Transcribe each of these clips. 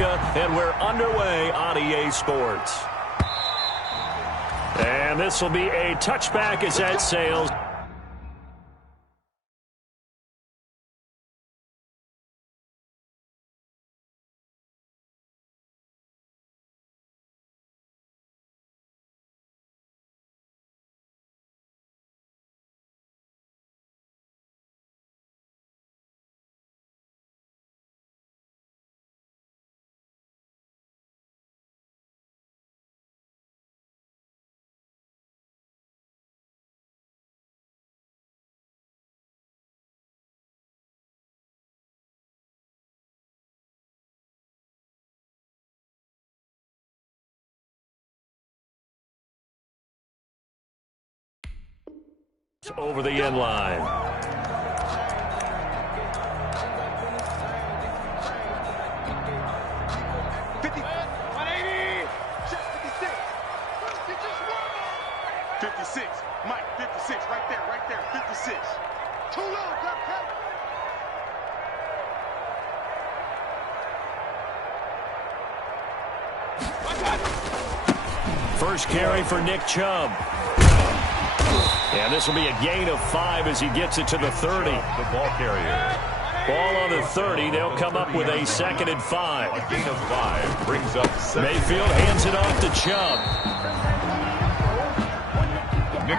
America, and we're underway on EA Sports. And this will be a touchback as that sails. Over the end line. Mike, 56, right there, 56. Too low, First carry for Nick Chubb. And this will be a gain of 5 as he gets it to the 30. The ball carrier. Ball on the 30. They'll come up with a 2nd and 5. A gain of 5 brings up 7. Mayfield hands it off to Chubb.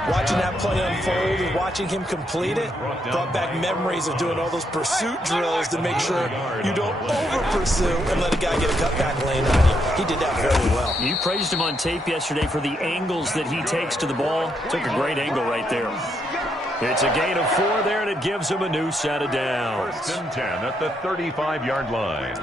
Watching that play unfold and watching him complete it brought back memories of doing all those pursuit drills to make sure you don't over-pursue and let a guy get a cutback lane on you. He did that very well. You praised him on tape yesterday for the angles that he takes to the ball. Took a great angle right there. It's a gain of 4 there, and it gives him a new set of downs. 1st and 10 at the 35-yard line.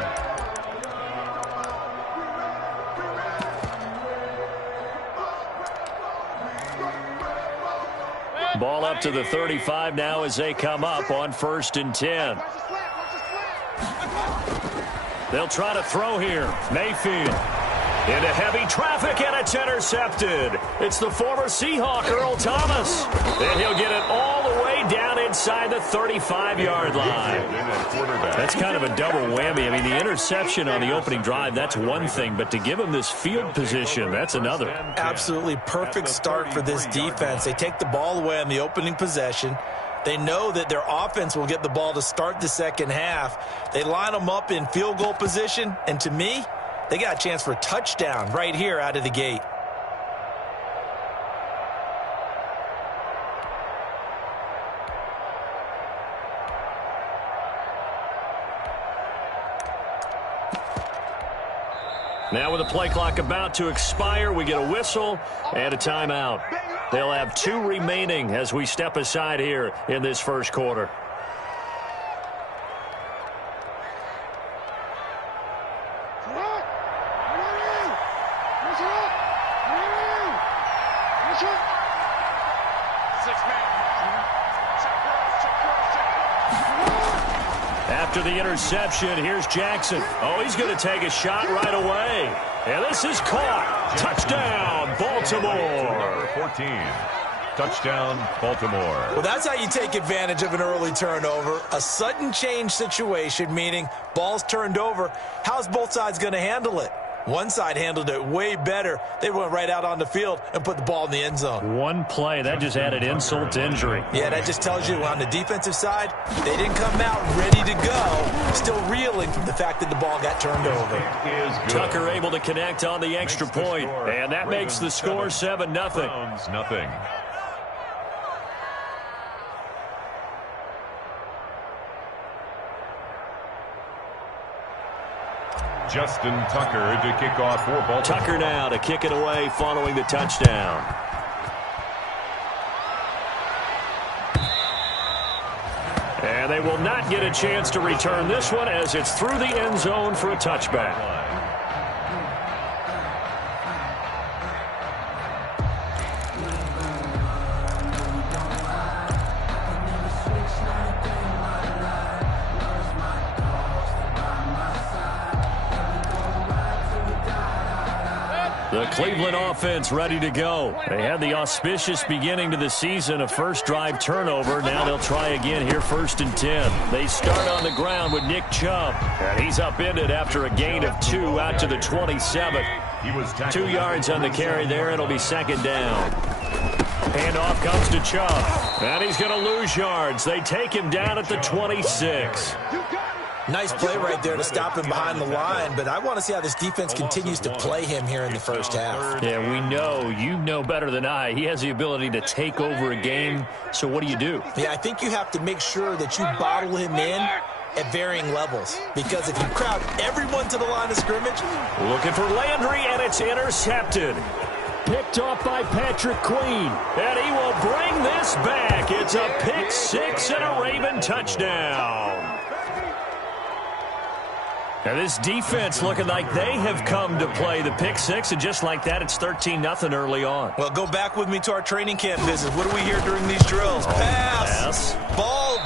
Ball up to the 35 now as they come up on 1st and 10. They'll try to throw here. Mayfield into heavy traffic, and it's intercepted. It's the former Seahawk, Earl Thomas. And he'll get it all the way down inside the 35-yard line. That's kind of a double whammy. I mean, the interception on the opening drive, that's one thing. But to give him this field position, that's another. Absolutely perfect start for this defense. They take the ball away on the opening possession. They know that their offense will get the ball to start the second half. They line them up in field goal position. And to me, they got a chance for a touchdown right here out of the gate. Now with the play clock about to expire, we get a whistle and a timeout. They'll have 2 remaining as we step aside here in this first quarter. After the interception, here's Jackson. Oh, he's going to take a shot right away. And this is caught. Touchdown, Baltimore. 14. Touchdown, Baltimore. Well, that's how you take advantage of an early turnover. A sudden change situation, meaning ball's turned over. How's both sides going to handle it? One side handled it way better. They went right out on the field and put the ball in the end zone. One play, that just added insult to injury. Yeah, that just tells you on the defensive side, they didn't come out ready to go, still reeling from the fact that the ball got turned over. Tucker able to connect on the extra point, and that makes the score 7-0. Browns, nothing. Justin Tucker to kick off for Baltimore. Tucker now to kick it away following the touchdown. And they will not get a chance to return this one as it's through the end zone for a touchback. The Cleveland offense ready to go. They had the auspicious beginning to the season, a first drive turnover. Now they'll try again here, 1st and 10. They start on the ground with Nick Chubb, and he's upended after a gain of 2 out to the 27. 2 yards on the carry there. It'll be 2nd down. Handoff comes to Chubb, and he's going to lose yards. They take him down at the 26. Nice play right there to stop him behind the line, but I want to see how this defense continues to play him here in the first half. Yeah, we know. You know better than I. He has the ability to take over a game, so what do you do? Yeah, I think you have to make sure that you bottle him in at varying levels, because if you crowd everyone to the line of scrimmage. Looking for Landry, and it's intercepted. Picked off by Patrick Queen, and he will bring this back. It's a pick 6 and a Raven touchdown. Now this defense looking like they have come to play the pick 6, and just like that, it's 13-0 early on. Well, go back with me to our training camp visit. What do we hear during these drills? Pass.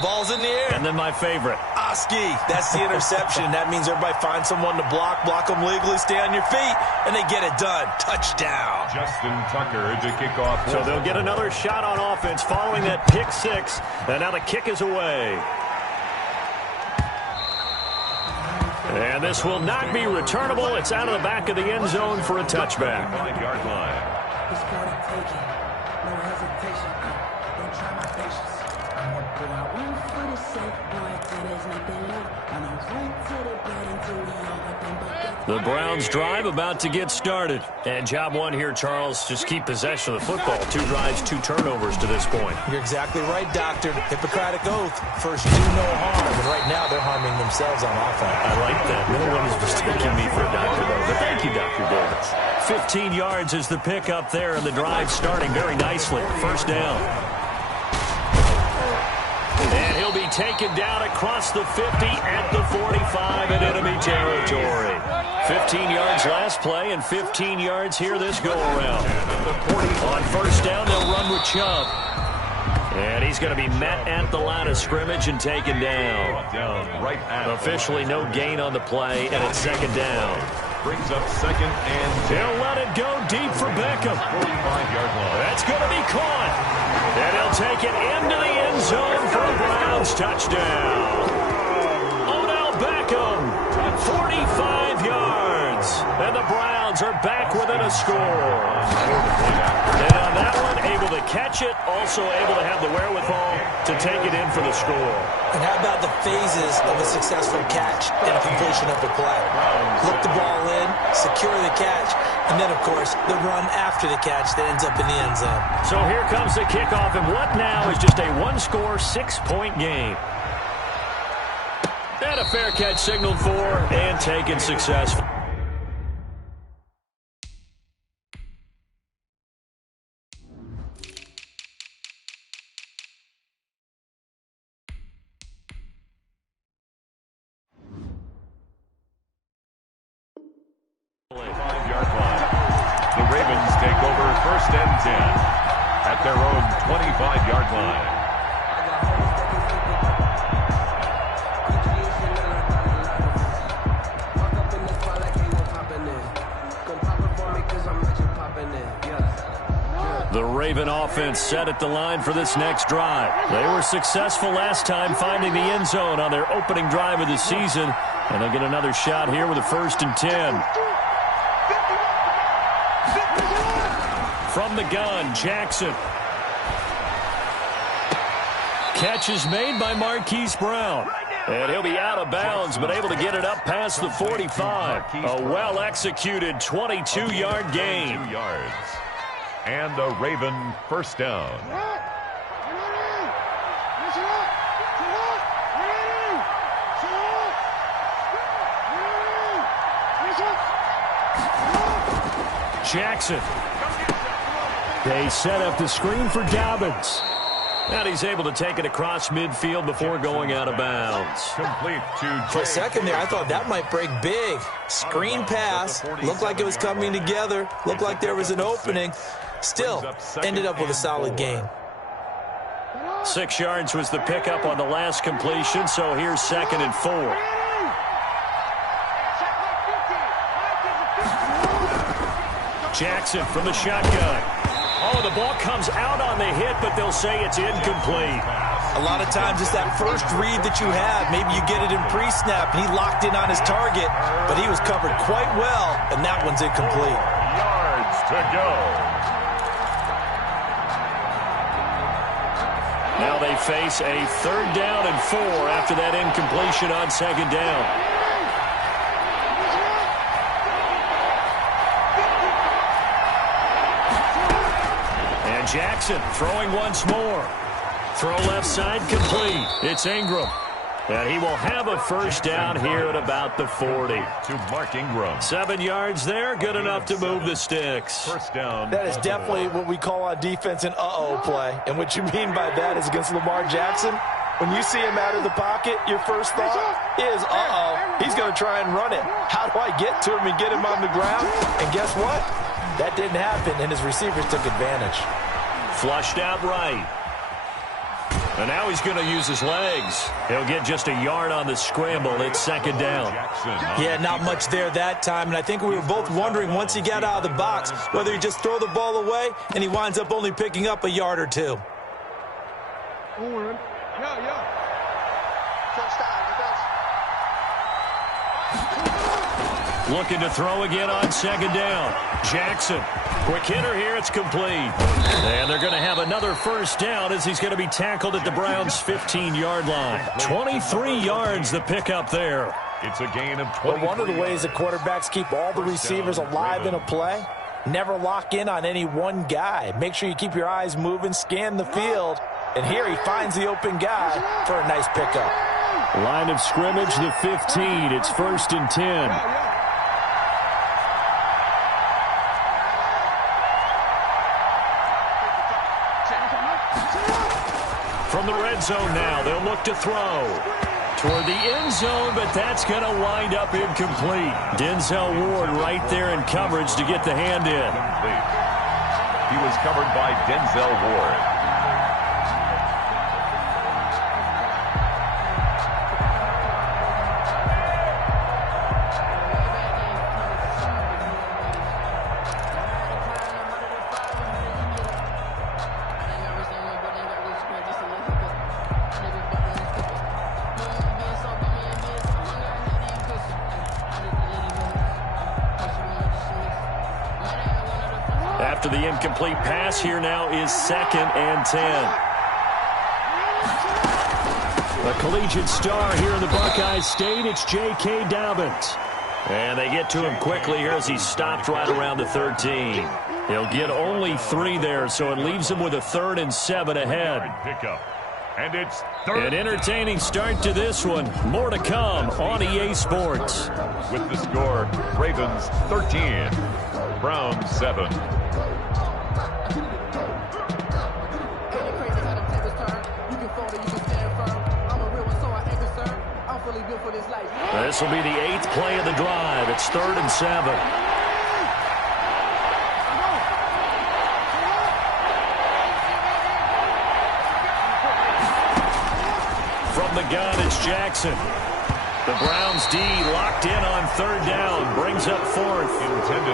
Ball's in the air. And then my favorite. Oski. That's the interception. That means everybody finds someone to block them legally, stay on your feet, and they get it done. Touchdown. Justin Tucker to kick off. So they'll get another shot on offense following that pick 6, and now the kick is away. And this will not be returnable. It's out of the back of the end zone for a touchback. 5-yard line. No hesitation. Don't try my patience. I'm gonna put out one for the sake, boy, till there's nothing left. And I'm right to the bed until we all got them buckets. The Browns drive about to get started. And job one here, Charles, just keep possession of the football. 2 drives, 2 turnovers to this point. You're exactly right, Doctor. Hippocratic oath. First, do no harm. And right now, they're harming themselves on offense. I like that. No one is mistaking me for a doctor, though. But thank you, Dr. Davis. 15 yards is the pickup there, and the drive starting very nicely. 1st down. And he'll be taken down across the 50 at the 45 in enemy territory. 15 yards last play and 15 yards here this go-around. On 1st down, they'll run with Chubb. And he's going to be met at the line of scrimmage and taken down. Officially no gain on the play, and it's 2nd down. Brings up 2nd and 10. He'll let it go deep for Beckham. 45-yard line. That's going to be caught. And he'll take it into the end zone for a Browns touchdown. Odell Beckham, 45 yards. And the Browns are back within a score. And on that one, able to catch it, also able to have the wherewithal to take it in for the score. And how about the phases of a successful catch and a completion of the play? Look the ball in, secure the catch, and then, of course, the run after the catch that ends up in the end zone. So here comes the kickoff, and what now is just a 1-score, 6-point game. And a fair catch signaled for and taken successfully. The Ravens take over 1st and 10 at their own 25-yard line. The Raven offense set at the line for this next drive. They were successful last time finding the end zone on their opening drive of the season, and they'll get another shot here with a 1st and 10. From the gun, Jackson. Catch is made by Marquise Brown. And he'll be out of bounds, but able to get it up past the 45. A well-executed 22-yard gain. 2 yards. And a Raven 1st down. Jackson. They set up the screen for Dobbins. And he's able to take it across midfield before going out of bounds. Complete to For a second there, I thought that might break big. Screen pass. Looked like it was coming together. Looked like there was an opening. Still, ended up with a solid gain. 6 yards was the pickup on the last completion, so here's 2nd and 4. Jackson from the shotgun. Oh, the ball comes out on the hit, but they'll say it's incomplete. A lot of times it's that first read that you have. Maybe you get it in pre-snap, and he locked in on his target, but he was covered quite well, and that one's incomplete. Yards to go. Now they face a 3rd down and 4 after that incompletion on 2nd down. And Jackson throwing once more. Throw left side complete. It's Ingram. And he will have a first down here at about the 40. To Mark Ingram. 7 yards there, good enough to move the sticks. First down. That is definitely what we call on defense an uh-oh play. And what you mean by that is against Lamar Jackson, when you see him out of the pocket, your first thought is, uh-oh, he's going to try and run it. How do I get to him and get him on the ground? And guess what? That didn't happen, and his receivers took advantage. Flushed out right. And now he's going to use his legs. He'll get just a yard on the scramble. It's 2nd down. Yeah, not much there that time. And I think we were both wondering once he got out of the box whether he just throw the ball away and he winds up only picking up a yard or 2. Looking to throw again on 2nd down. Jackson. Quick hitter here. It's complete. And they're going to have another first down as he's going to be tackled at the Browns' 15-yard line. 23 yards the pickup there. It's a gain of 20. But one of the ways that quarterbacks keep all the receivers alive in a play, never lock in on any one guy. Make sure you keep your eyes moving, scan the field. And here he finds the open guy for a nice pickup. Line of scrimmage, the 15. It's 1st and 10. From the red zone now, they'll look to throw toward the end zone, but that's going to wind up incomplete. Denzel Ward right there in coverage to get the hand in. He was covered by Denzel Ward. After the incomplete pass, here now is 2nd and 10. A collegiate star here in the Buckeye State, it's J.K. Dobbins. And they get to him quickly here as he's stopped right around the 13. He'll get only 3 there, so it leaves him with a 3rd and 7 ahead. Pickup. And it's 3rd. An entertaining start to this one. More to come on EA Sports. With the score, Ravens 13, Browns 7. This will be the 8th play of the drive. It's 3rd and 7. From the gun, it's Jackson. The Browns D locked in on 3rd down. Brings up 4th.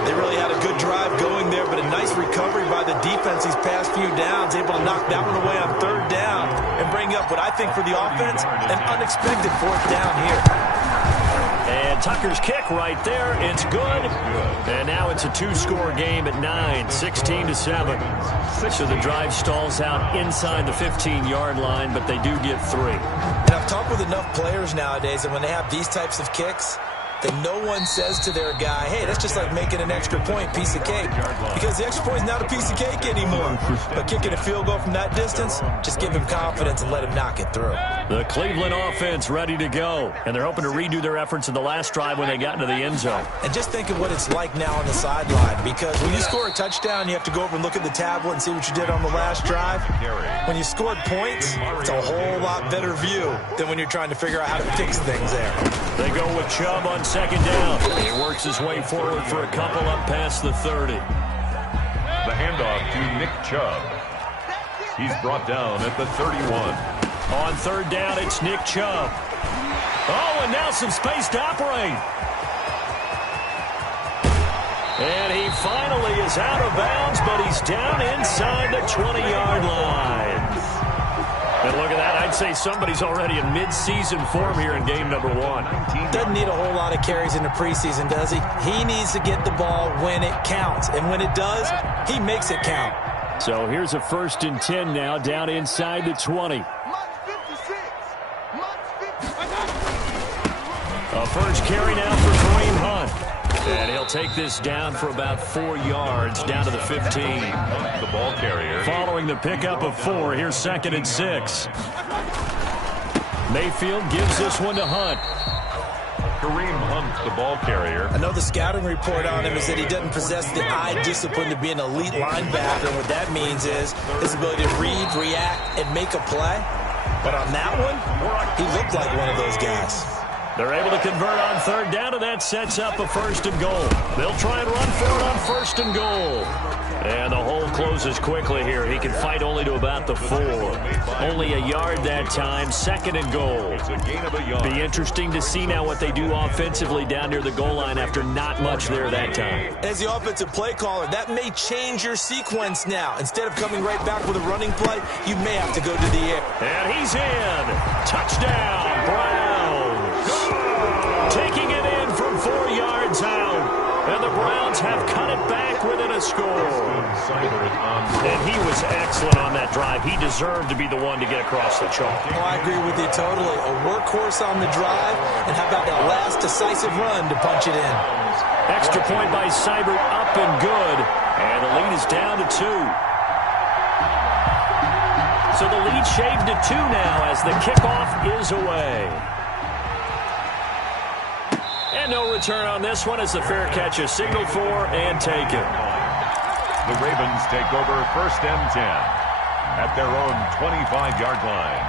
They really had a good drive going there, but a nice recovery by the defense these past few downs. Able to knock that one away on 3rd down and bring up what I think for the offense, an unexpected 4th down here. And Tucker's kick right there. It's good. And now it's a 2-score game at 9, 16-7. So the drive stalls out inside the 15-yard line, but they do get 3. And I've talked with enough players nowadays that when they have these types of kicks, that no one says to their guy, hey, that's just like making an extra point, piece of cake. Because the extra point is not a piece of cake anymore. But kicking a field goal from that distance, just give him confidence and let him knock it through. The Cleveland offense ready to go. And they're hoping to redo their efforts in the last drive when they got into the end zone. And just think of what it's like now on the sideline. Because when you score a touchdown, you have to go over and look at the tablet and see what you did on the last drive. When you scored points, it's a whole lot better view than when you're trying to figure out how to fix things there. They go with Chubb on 2nd down. He works his way forward for a couple up past the 30. The handoff to Nick Chubb. He's brought down at the 31. On 3rd down, it's Nick Chubb. Oh, and now some space to operate. And he finally is out of bounds, but he's down inside the 20-yard line. And look at that. I'd say somebody's already in mid-season form here in game number 1. Doesn't need a whole lot of carries in the preseason, does he? He needs to get the ball when it counts. And when it does, he makes it count. So here's a 1st and 10 now, down inside the 20. A first carry now for Kareem Hunt. And he'll take this down for about 4 yards, down to the 15. The ball carrier. Following the pickup of 4, here's 2nd and 6. Mayfield gives this one to Hunt. Kareem Hunt, the ball carrier. I know the scouting report on him is that he doesn't possess the eye discipline to be an elite linebacker. And what that means is his ability to read, react, and make a play. But on that one, he looked like one of those guys. They're able to convert on 3rd down, and that sets up a 1st and goal. They'll try and run for it on 1st and goal. And the hole closes quickly here. He can fight only to about the 4. Only a yard that time, 2nd and goal. It's a gain of a yard. Be interesting to see now what they do offensively down near the goal line after not much there that time. As the offensive play caller, that may change your sequence now. Instead of coming right back with a running play, you may have to go to the air. And he's in. Touchdown, Browns. Taking it in from 4 yards out. And the Browns have cut it back within a score. And he was excellent on that drive. He deserved to be the one to get across the chalk. Oh, I agree with you totally. A workhorse on the drive. And how about that last decisive run to punch it in? Extra point by Seibert, up and good. And the lead is down to 2. So the lead shaved to 2 now as the kickoff is away. And no return on this one as the fair catch is signaled for and taken. The Ravens take over 1st and 10 at their own 25-yard line.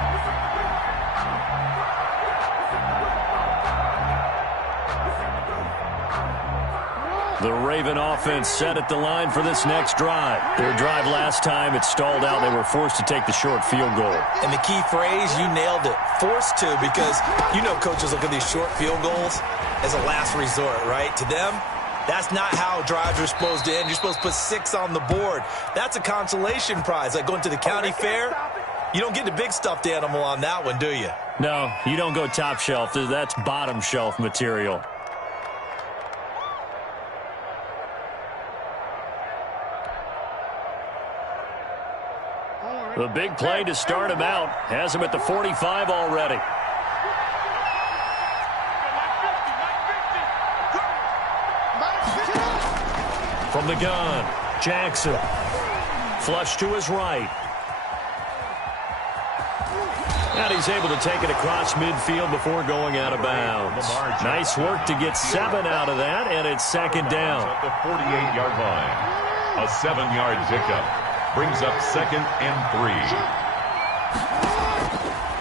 The Raven offense set at the line for this next drive. Their drive last time, it stalled out. They were forced to take the short field goal. And the key phrase, you nailed it, forced to, because you know coaches look at these short field goals as a last resort, right? To them, that's not how drives are supposed to end. You're supposed to put 6 on the board. That's a consolation prize, like going to the county fair. You don't get the big stuffed animal on that one, do you? No, you don't go top shelf. That's bottom shelf material. The big play to start him out has him at the 45 already. From the gun, Jackson. Flush to his right. And he's able to take it across midfield before going out of bounds. Nice work to get 7 out of that, and it's 2nd down. At the 48-yard line. A 7-yard pickup brings up 2nd and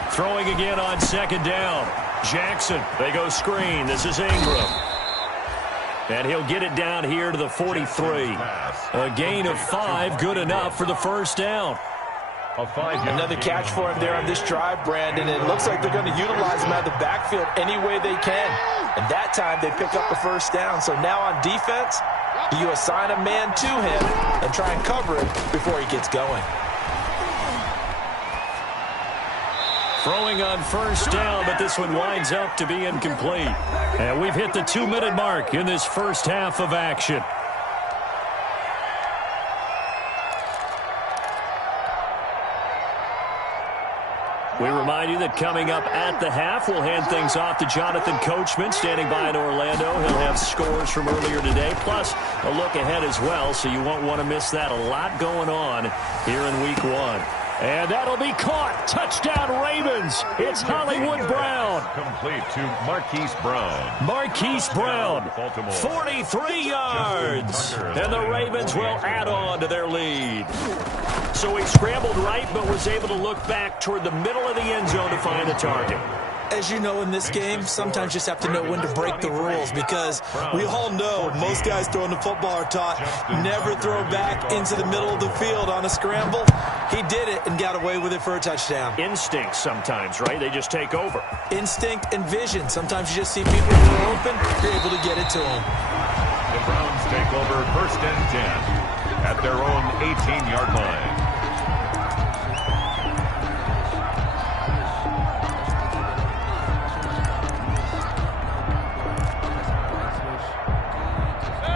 3. Throwing again on 2nd down. Jackson, they go screen. This is Ingram. And he'll get it down here to the 43. A gain of 5, good enough for the 1st down. Another catch for him there on this drive, Brandon. And it looks like they're going to utilize him out of the backfield any way they can. And that time they pick up the 1st down. So now on defense, you assign a man to him and try and cover him before he gets going. Throwing on 1st down, but this one winds up to be incomplete. And we've hit the 2-minute mark in this first half of action. We remind you that coming up at the half, we'll hand things off to Jonathan Coachman, standing by in Orlando. He'll have scores from earlier today, plus a look ahead as well, so you won't want to miss that. A lot going on here in Week 1. And that'll be caught. Touchdown, Ravens. It's Hollywood Brown. Complete to Marquise Brown. Marquise Brown, 43 yards. And the Ravens will add on to their lead. So he scrambled right, but was able to look back toward the middle of the end zone to find the target. As you know, in this game, sometimes you just have to know when to break the rules, because we all know most guys throwing the football are taught never throw back into the middle of the field on a scramble. He did it and got away with it for a touchdown. Instinct sometimes, right? They just take over. Instinct and vision. Sometimes you just see people who are open, you're able to get it to them. The Browns take over first and 10 at their own 18-yard line.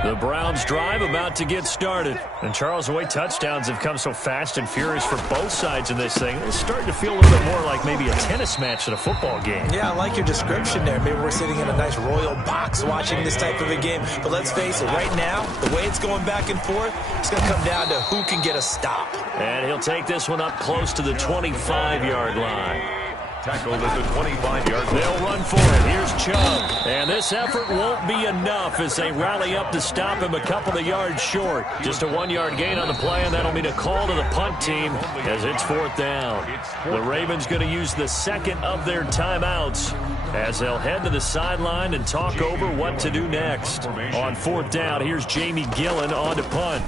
The Browns drive about to get started. And Charles, the way touchdowns have come so fast and furious for both sides of this thing, it's starting to feel a little bit more like maybe a tennis match than a football game. Yeah, I like your description there. Maybe we're sitting in a nice royal box watching this type of a game. But let's face it, right now, the way it's going back and forth, it's going to come down to who can get a stop. And he'll take this one up close to the 25-yard line. Tackled at the 25-yard line. They'll run for it. Here's Chubb. And this effort won't be enough as they rally up to stop him a couple of yards short. Just a 1-yard gain on the play, and that'll mean a call to the punt team as it's fourth down. The Ravens going to use the second of their timeouts as they'll head to the sideline and talk over what to do next. On fourth down, here's Jamie Gillen on to punt.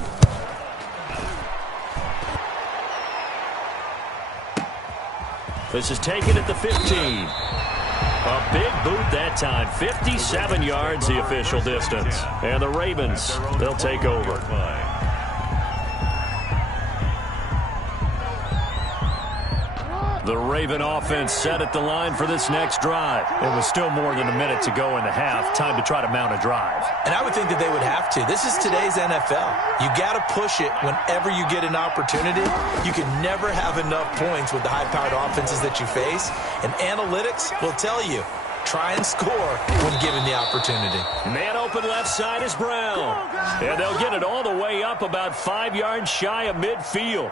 This is taken at the 15. A big boot that time. 57 yards the official distance. And the Ravens, they'll take over. The Raven offense set at the line for this next drive. It was still more than a minute to go in the half. Time to try to mount a drive. And I would think that they would have to. This is today's NFL. You got to push it whenever you get an opportunity. You can never have enough points with the high-powered offenses that you face. And analytics will tell you, try and score when given the opportunity. Man open left side is Brown. And they'll get it all the way up about 5 yards shy of midfield.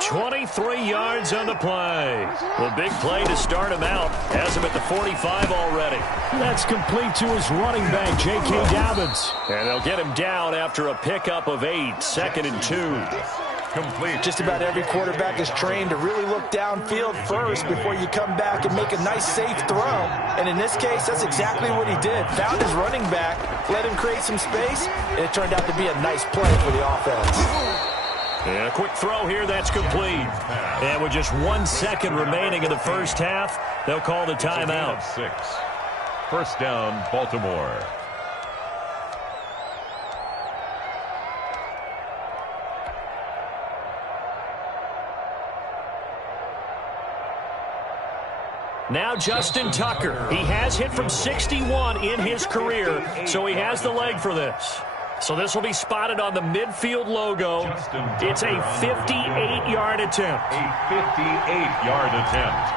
23 yards on the play. The big play to start him out has him at the 45 already. That's complete to his running back, J.K. Dobbins. And they'll get him down after a pickup of 8, 2nd and 2. Complete. Just about every quarterback is trained to really look downfield first before you come back and make a nice, safe throw. And in this case, that's exactly what he did. Found his running back, let him create some space, and it turned out to be a nice play for the offense. And a quick throw here, that's complete. And with just 1 second remaining in the first half, they'll call the timeout. 6. First down, Baltimore. Now Justin Tucker. He has hit from 61 in his career, so he has the leg for this. So this will be spotted on the midfield logo. It's a 58-yard attempt. A 58-yard attempt.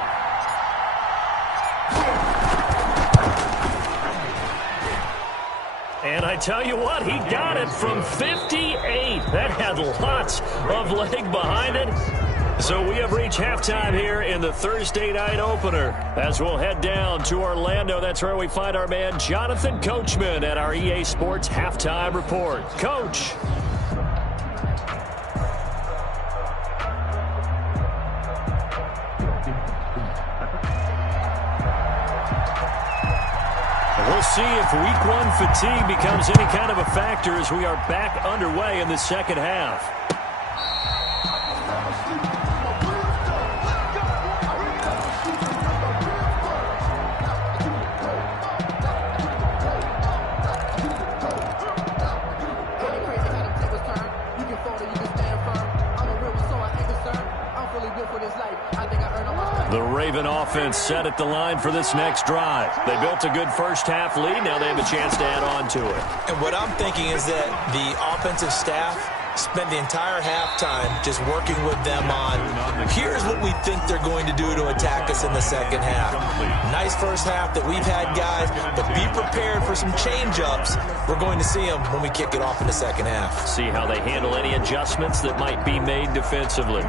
And I tell you what, he got it from 58. That had lots of leg behind it. So we have reached halftime here in the Thursday night opener. As we'll head down to Orlando, that's where we find our man Jonathan Coachman at our EA Sports Halftime Report. Coach. We'll see if week 1 fatigue becomes any kind of a factor as we are back underway in the second half. The Raven offense set at the line for this next drive. They built a good first half lead. Now they have a chance to add on to it. And what I'm thinking is that the offensive staff spent the entire halftime just working with them on, here's what we think they're going to do to attack us in the second half. Nice first half that we've had, guys, but be prepared for some change-ups. We're going to see them when we kick it off in the second half. See how they handle any adjustments that might be made defensively.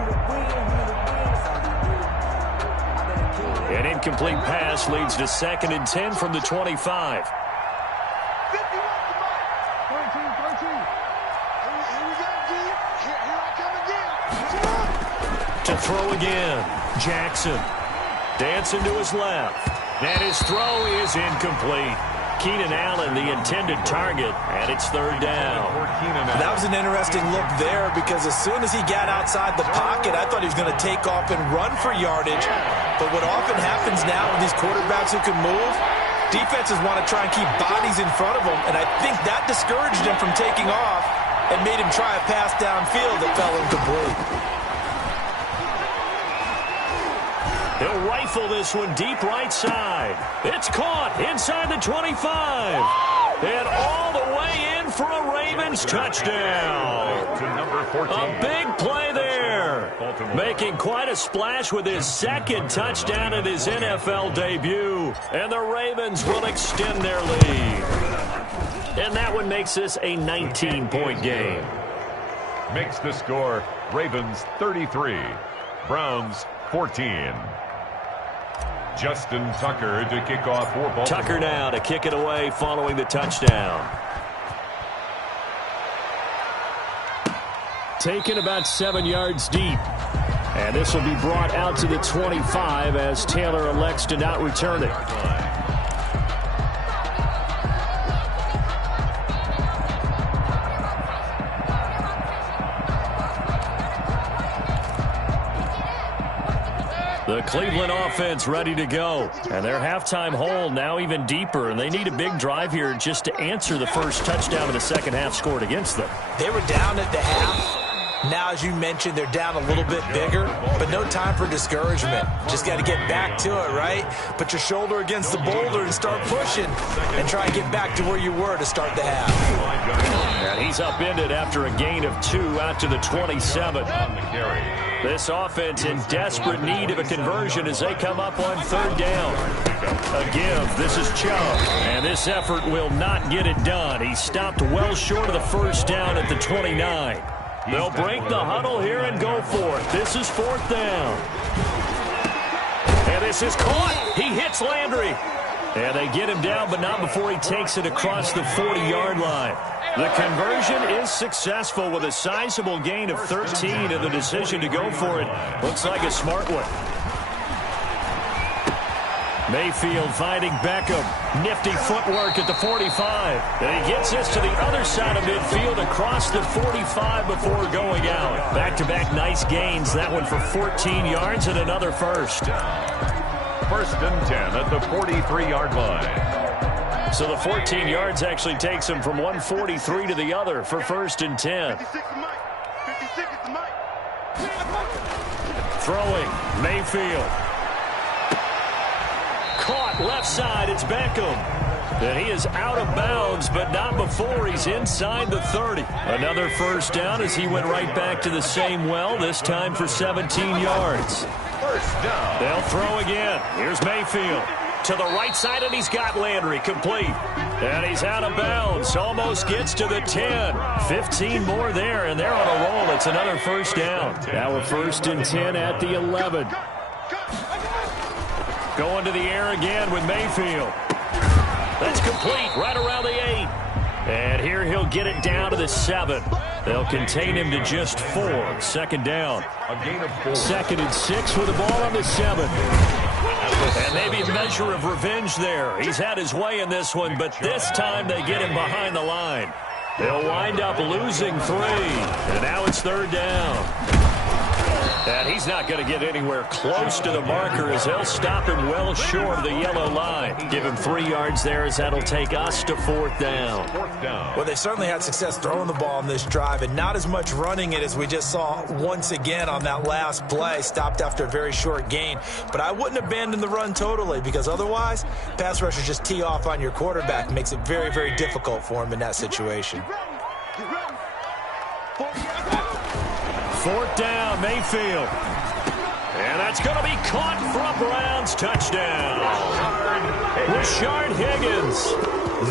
An incomplete pass leads to 2nd and 10 from the 25. To throw again, Jackson. Dancing to his left. And his throw is incomplete. Keenan Allen, the intended target, and it's 3rd down. That was an interesting look there because as soon as he got outside the pocket, I thought he was going to take off and run for yardage. But what often happens now with these quarterbacks who can move, Defenses want to try and keep bodies in front of them, and I think that discouraged him from taking off and made him try a pass downfield that fell incomplete. He'll rifle this one deep right side. It's caught inside the 25. And all the way in for a Ravens touchdown. To number 14. A big play there. Making quite a splash with his second touchdown in his NFL debut. And the Ravens will extend their lead. And that one makes this a 19-point game. Makes the score Ravens 33, Browns 14. Justin Tucker to kick off for Baltimore. Tucker now to kick it away following the touchdown. Taken about 7 yards deep. And this will be brought out to the 25 as Taylor elects to not return it. The Cleveland offense ready to go. And their halftime hole now even deeper. And they need a big drive here just to answer the first touchdown of the second half scored against them. They were down at the half. Now, as you mentioned, they're down a little bit bigger, but no time for discouragement. Just got to get back to it, right? Put your shoulder against the boulder and start pushing and try and get back to where you were to start the half. And he's upended after a gain of 2 out to the 27. This offense in desperate need of a conversion as they come up on third down. A give. This is Chubb. And this effort will not get it done. He stopped well short of the first down at the 29. They'll break the huddle here and go for it. This is fourth down. And this is caught. He hits Landry. And they get him down, but not before he takes it across the 40-yard line. The conversion is successful with a sizable gain of 13, and the decision to go for it looks like a smart one. Mayfield finding Beckham. Nifty footwork at the 45. And he gets this to the other side of midfield across the 45 before going out. Back-to-back nice gains. That one for 14 yards and another first. First and 10 at the 43-yard line. So the 14 yards actually takes him from 143 to the other for first and 10. 56 to Mike. 56 to Mike. Throwing. Mayfield. Caught left side. It's Beckham. And he is out of bounds, but not before he's inside the 30. Another first down as he went right back to the same well, this time for 17 yards. First down. They'll throw again. Here's Mayfield. To the right side, and he's got Landry complete. And he's out of bounds. Almost gets to the 10. 15 more there, and they're on a roll. It's another first down. Now we're first and 10 at the 11. Going to the air again with Mayfield. That's complete right around the 8. And here he'll get it down to the 7. They'll contain him to just 4. Second down. A gain of 4. Second and 6 with the ball on the 7. And maybe a measure of revenge there. He's had his way in this one, but this time they get him behind the line. They'll wind up losing 3. And now it's third down. And he's not going to get anywhere close to the marker as they'll stop him well short of the yellow line. Give him 3 yards there as that'll take us to fourth down. Well, they certainly had success throwing the ball in this drive and not as much running it as we just saw once again on that last play. Stopped after a very short gain. But I wouldn't abandon the run totally because otherwise, pass rushers just tee off on your quarterback. Makes it very, very difficult for him in that situation. Fourth down, Mayfield. And that's going to be caught for a Browns touchdown. Rashard Higgins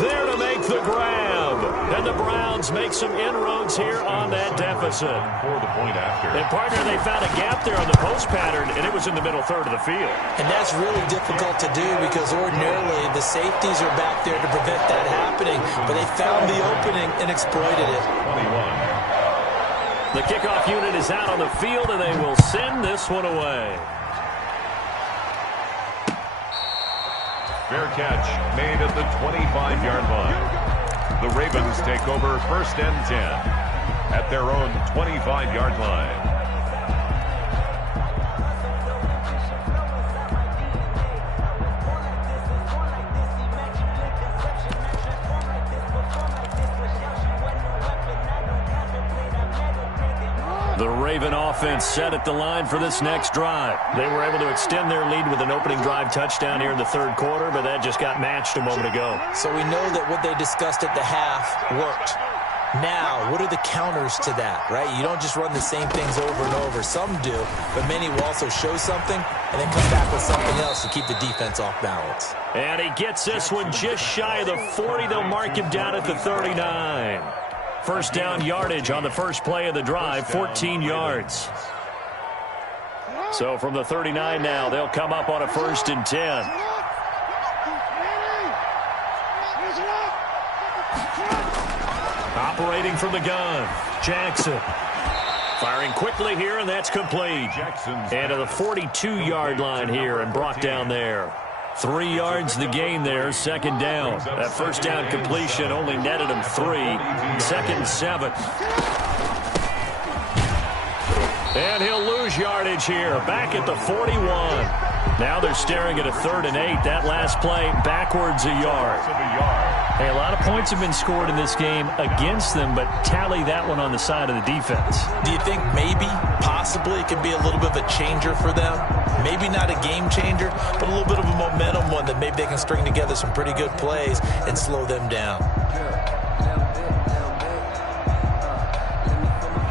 there to make the grab. And the Browns make some inroads here on that deficit. For the point after. And partner, they found a gap there on the post pattern, and it was in the middle third of the field. And that's really difficult to do because ordinarily the safeties are back there to prevent that happening. But they found the opening and exploited it. 21. The kickoff unit is out on the field, and they will send this one away. Fair catch made at the 25-yard line. The Ravens take over first and 10 at their own 25-yard line. The Raven offense set at the line for this next drive. They were able to extend their lead with an opening drive touchdown here in the third quarter, but that just got matched a moment ago. So we know that what they discussed at the half worked. Now, what are the counters to that, right? You don't just run the same things over and over. Some do, but many will also show something and then come back with something else to keep the defense off balance. And he gets this one just shy of the 40. They'll mark him down at the 39. First down yardage on the first play of the drive, 14 yards. So from the 39 now, they'll come up on a 1st and 10. Operating from the gun, Jackson. Firing quickly here, and that's complete. And to the 42-yard line here and brought down there. 3 yards the gain there, second down. That first down completion only netted him 3. 2nd and 7. And he'll lose yardage here, back at the 41. Now they're staring at a 3rd and 8. That last play, backwards a yard. Hey, a lot of points have been scored in this game against them, but tally that one on the side of the defense. Do you think maybe, possibly, it could be a little bit of a changer for them? Maybe not a game changer, but a little bit of a momentum one that maybe they can string together some pretty good plays and slow them down.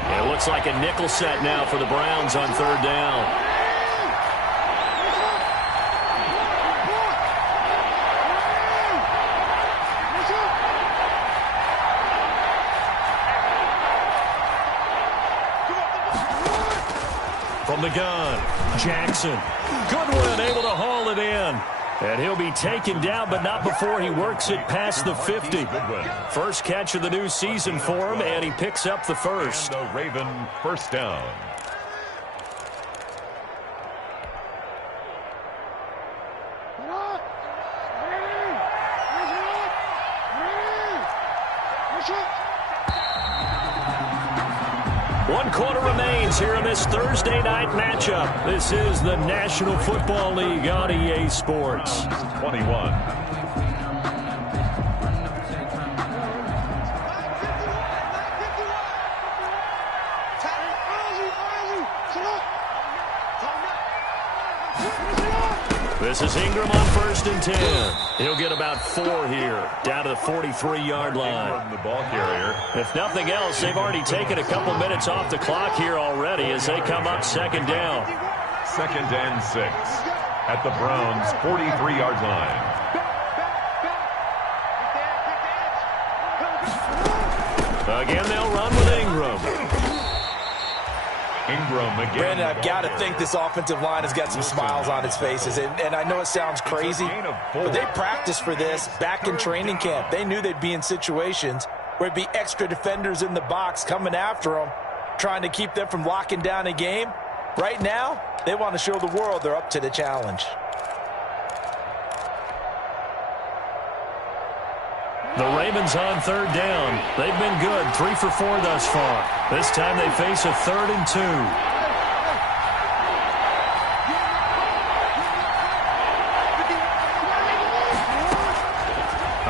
It looks like a nickel set now for the Browns on 3rd down. From the gun, Jackson. Goodwin able to haul it in. And he'll be taken down, but not before he works it past the 50. First catch of the new season for him, and he picks up the first. And the Raven first down. One quarter remains here in this Thursday night matchup. This is the National Football League on EA Sports. 21. This is Ingram on 1st and 10. He'll get about 4 here, down to the 43-yard line. The ball carrier. If nothing else, they've already taken a couple minutes off the clock here already as they come up 2nd down. 2nd and 6 at the Browns' 43-yard line. Again, they'll run with Ingram. Ingram again. Brandon, I've got to think this offensive line has got some smiles on its faces. And I know it sounds crazy, but they practiced for this back in training camp. They knew they'd be in situations where it'd be extra defenders in the box coming after them, trying to keep them from locking down a game. Right now, they want to show the world they're up to the challenge. The Ravens on 3rd down. They've been good, 3 for 4 thus far. This time they face a 3rd and 2.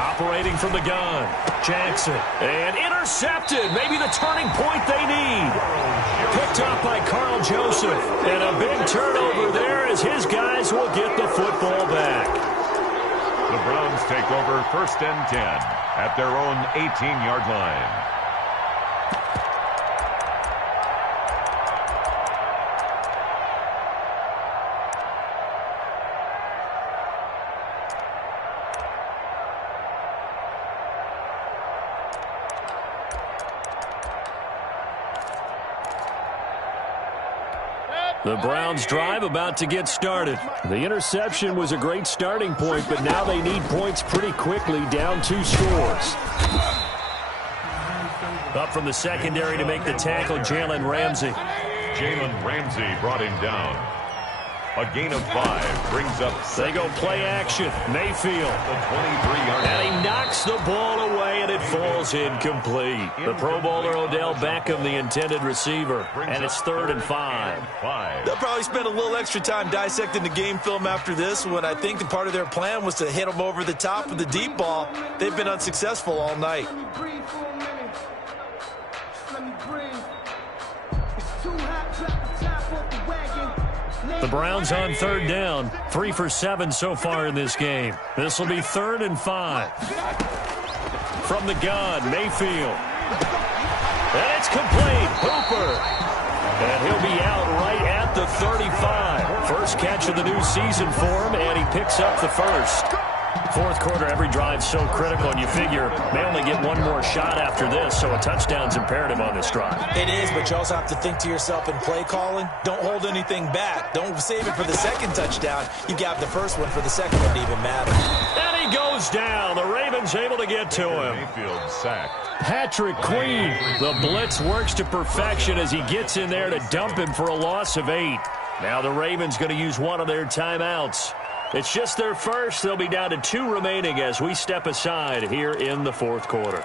Operating from the gun, Jackson. And intercepted, maybe the turning point they need. Picked up by Carl Joseph. And a big turnover there as his guys will get the football back. The Browns take over 1st and 10 at their own 18-yard line. The Browns drive about to get started. The interception was a great starting point, but now they need points pretty quickly, down 2 scores. Up from the secondary to make the tackle, Jalen Ramsey. Jalen Ramsey brought him down. A gain of 5 brings up 7. They go play action. Mayfield. The 23-yard And he knocks the ball away, and it falls incomplete. The Pro Bowler Odell Beckham, the intended receiver. And it's 3rd and 5. They'll probably spend a little extra time dissecting the game film after this one. I think that part of their plan was to hit them over the top of the deep ball. They've been unsuccessful all night. Let me breathe for a minute. Let me breathe. It's too The Browns on 3rd down, 3 for 7 so far in this game. This will be 3rd and 5. From the gun, Mayfield. And it's complete. Hooper. And he'll be out right at the 35. First catch of the new season for him, and he picks up the first. Fourth quarter, every drive's so critical, and you figure may only get one more shot after this, so a touchdown's imperative on this drive. It is, but you also have to think to yourself in play calling, don't hold anything back. Don't save it for the second touchdown. You got the first one for the second one to even matter. And he goes down. The Ravens able to get to him. Mayfield sacked. Patrick Queen. The blitz works to perfection as he gets in there to dump him for a loss of 8. Now the Ravens going to use one of their timeouts. It's just their first. They'll be down to 2 remaining as we step aside here in the fourth quarter.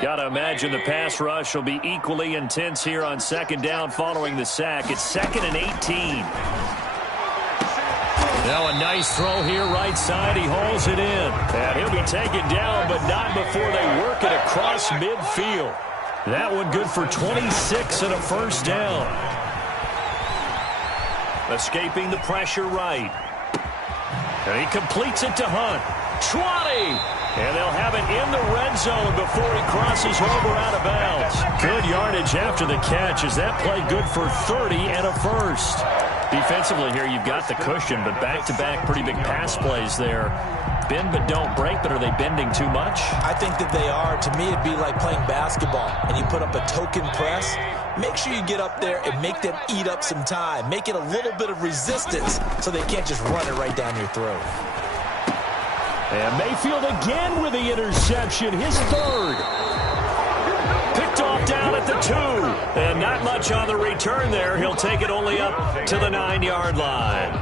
Got to imagine the pass rush will be equally intense here on 2nd down following the sack. It's 2nd and 18. Now a nice throw here right side. He hauls it in. And he'll be taken down, but not before they work it across midfield. That one good for 26 and a first down. Escaping the pressure right. And he completes it to Hunt. 20. And they'll have it in the red zone before he crosses over out of bounds. Good yardage after the catch. Is that play good for 30 and a first? Defensively here, you've got the cushion, but back-to-back pretty big pass plays there. Bend but don't break, but are they bending too much? I think that they are. To me, it'd be like playing basketball, and you put up a token press. Make sure you get up there and make them eat up some time. Make it a little bit of resistance so they can't just run it right down your throat. And Mayfield again with the interception, his 3rd. Picked off down at the 2. And not much on the return there. He'll take it only up to the 9-yard line.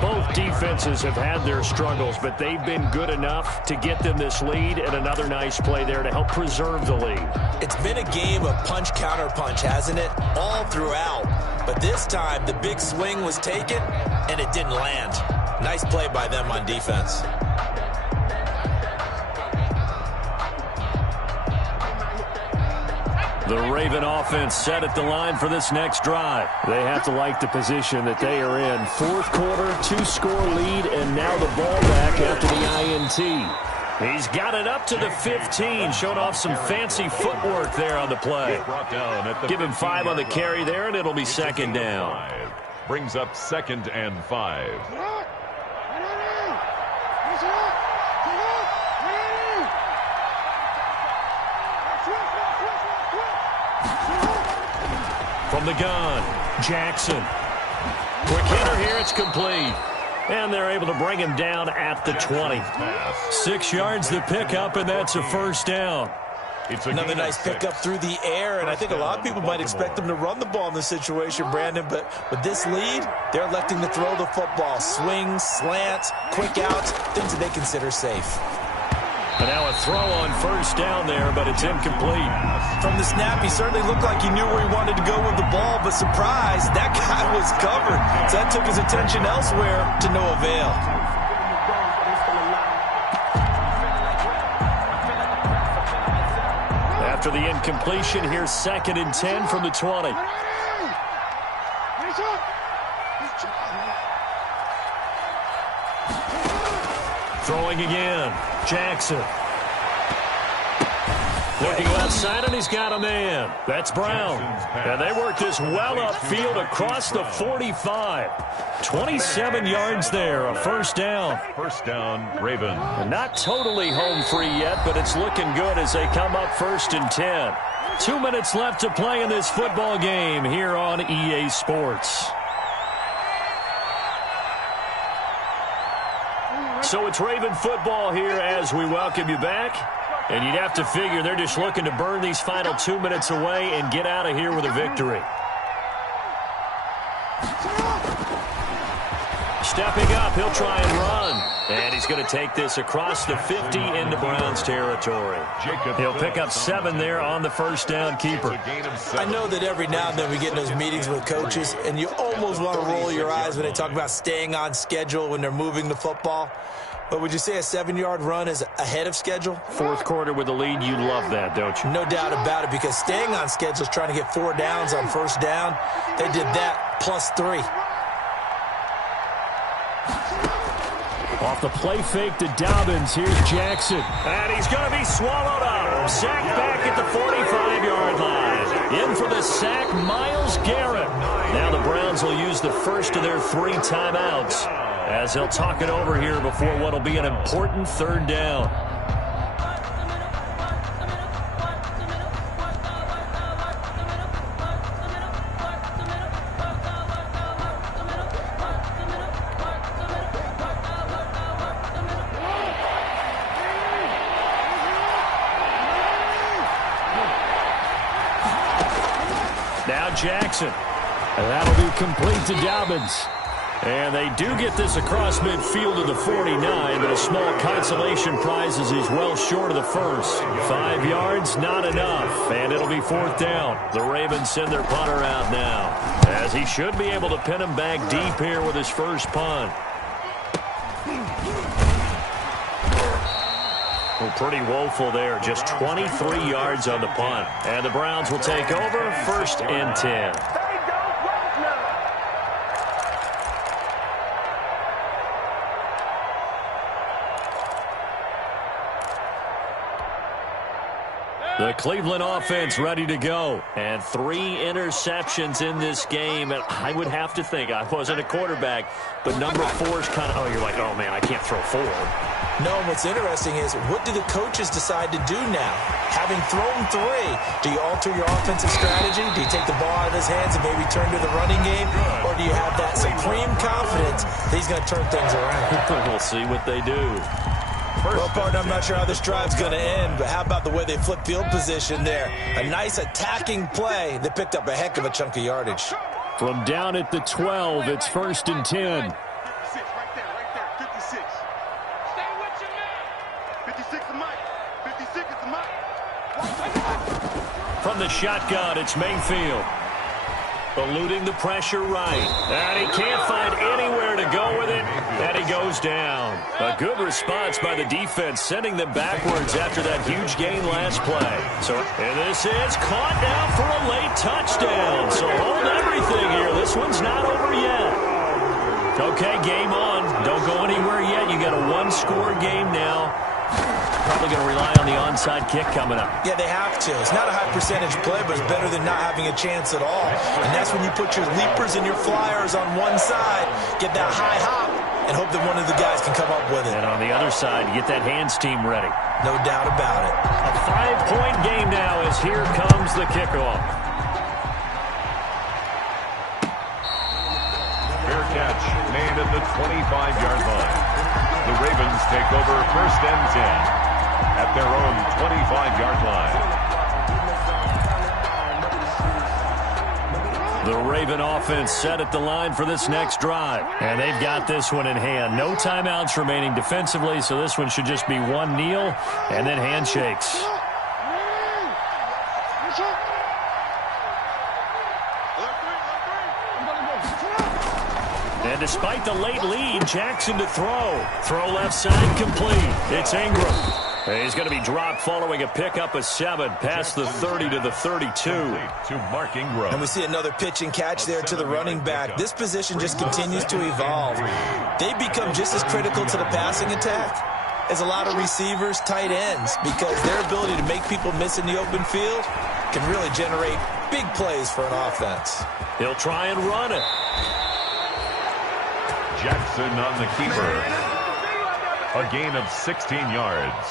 Both defenses have had their struggles, but they've been good enough to get them this lead, and another nice play there to help preserve the lead. It's been a game of punch-counter-punch, hasn't it? All throughout. But this time, the big swing was taken, and it didn't land. Nice play by them on defense. The Raven offense set at the line for this next drive. They have to like the position that they are in. Fourth quarter, 2-score lead, and now the ball back after the INT. He's got it up to the 15, showing off some fancy footwork there on the play. Give him 5 on the carry there, and it'll be 2nd down. Brings up 2nd and 5. From the gun, Jackson. Quick hitter here, it's complete. And they're able to bring him down at the 20. 6 yards the pickup, and that's a first down. Another nice pickup through the air, and I think a lot of people might expect them to run the ball in this situation, Brandon, but with this lead, they're electing to throw the football. Swings, slants, quick outs, things that they consider safe. And now a throw on first down there, but it's incomplete. From the snap, he certainly looked like he knew where he wanted to go with the ball, but surprise, that guy was covered. So that took his attention elsewhere to no avail. After the incompletion, here's 2nd and 10 from the 20. Throwing again. Jackson. Looking outside, and he's got a man. That's Brown. And they work this well upfield across the 45. 27 yards there, a first down. First down, Ravens. Not totally home free yet, but it's looking good as they come up 1st and 10. 2 minutes left to play in this football game here on EA Sports. So it's Raven football here as we welcome you back. And you'd have to figure they're just looking to burn these final 2 minutes away and get out of here with a victory. Stepping up, he'll try and run. And he's going to take this across the 50 into Browns territory. He'll pick up 7 there on the first down keeper. I know that every now and then we get in those meetings with coaches, and you almost want to roll your eyes when they talk about staying on schedule when they're moving the football. But would you say a 7-yard run is ahead of schedule? Fourth quarter with the lead, you love that, don't you? No doubt about it, because staying on schedule is trying to get 4 downs on first down. They did that +3. Off the play fake to Dobbins. Here's Jackson. And he's going to be swallowed up. Sacked back at the 45-yard line. In for the sack, Myles Garrett. Now the Browns will use the first of their 3 timeouts as they'll talk it over here before what will be an important 3rd down. Now Jackson. And that'll be complete to Dobbins. And they do get this across midfield to the 49, but a small consolation prize as he's well short of the first. 5 yards, not enough, and it'll be 4th down. The Ravens send their punter out now, as he should be able to pin him back deep here with his first punt. Well, pretty woeful there, just 23 yards on the punt. And the Browns will take over, 1st and 10. The Cleveland offense ready to go. And 3 interceptions in this game. And I would have to think, I wasn't a quarterback, but number 4 is kind of, oh, you're like, oh, man, I can't throw 4. No, and what's interesting is, what do the coaches decide to do now? Having thrown 3, do you alter your offensive strategy? Do you take the ball out of his hands and maybe turn to the running game? Or do you have that supreme confidence that he's going to turn things around? We'll see what they do. Well, partner, I'm not sure how this drive's going to end, but how about the way they flip field position there? A nice attacking play. They picked up a heck of a chunk of yardage. From down at the 12, it's 1st and 10. 56, right there, 56. Stay with your man. 56 is Mike. 56 is Mike. From the shotgun, it's Mayfield. Eluding the pressure right. And he can't find anywhere to go with it. And he goes down. A good response by the defense, sending them backwards after that huge gain last play. And this is caught now for a late touchdown. So hold everything here. This one's not over yet. Okay, game on. Don't go anywhere yet. You got a 1-score game now. Probably going to rely on the onside kick coming up. Yeah, they have to. It's not a high percentage play, but it's better than not having a chance at all. And that's when you put your leapers and your flyers on one side, get that high hop, and hope that one of the guys can come up with it. And on the other side, you get that hands team ready. No doubt about it. A 5-point game now as here comes the kickoff. Fair catch made at the 25-yard line. The Ravens take over 1st and 10 at their own 25-yard line. The Raven offense set at the line for this next drive. And they've got this one in hand. No timeouts remaining defensively, so this one should just be one kneel and then handshakes. And despite the late lead, Jackson to throw. Throw left side complete. It's Ingram. He's going to be dropped following a pickup of 7 past the 30 to the 32. To Mark Ingram. And we see another pitch and catch there to the running back. This position just continues to evolve. They become just as critical to the passing attack as a lot of receivers, tight ends, because their ability to make people miss in the open field can really generate big plays for an offense. He'll try and run it. Jackson on the keeper. A gain of 16 yards.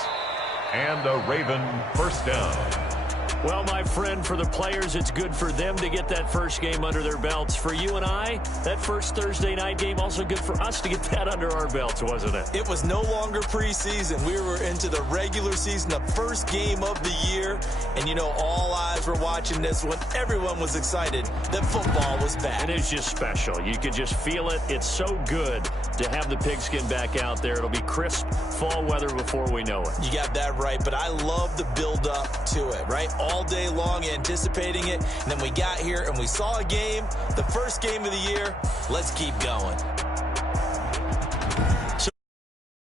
And a Raven 1st down. Well, my friend, for the players, it's good for them to get that first game under their belts. For you and I, that first Thursday night game, also good for us to get that under our belts, wasn't it? It was no longer preseason. We were into the regular season, the first game of the year. And, you know, all eyes were watching this one. Everyone was excited that football was back. It is just special. You could just feel it. It's so good to have the pigskin back out there. It'll be crisp fall weather before we know it. You got that right, but I love the build-up to it, right? All day long anticipating it, and then we got here and we saw a game, the first game of the year. Let's keep going.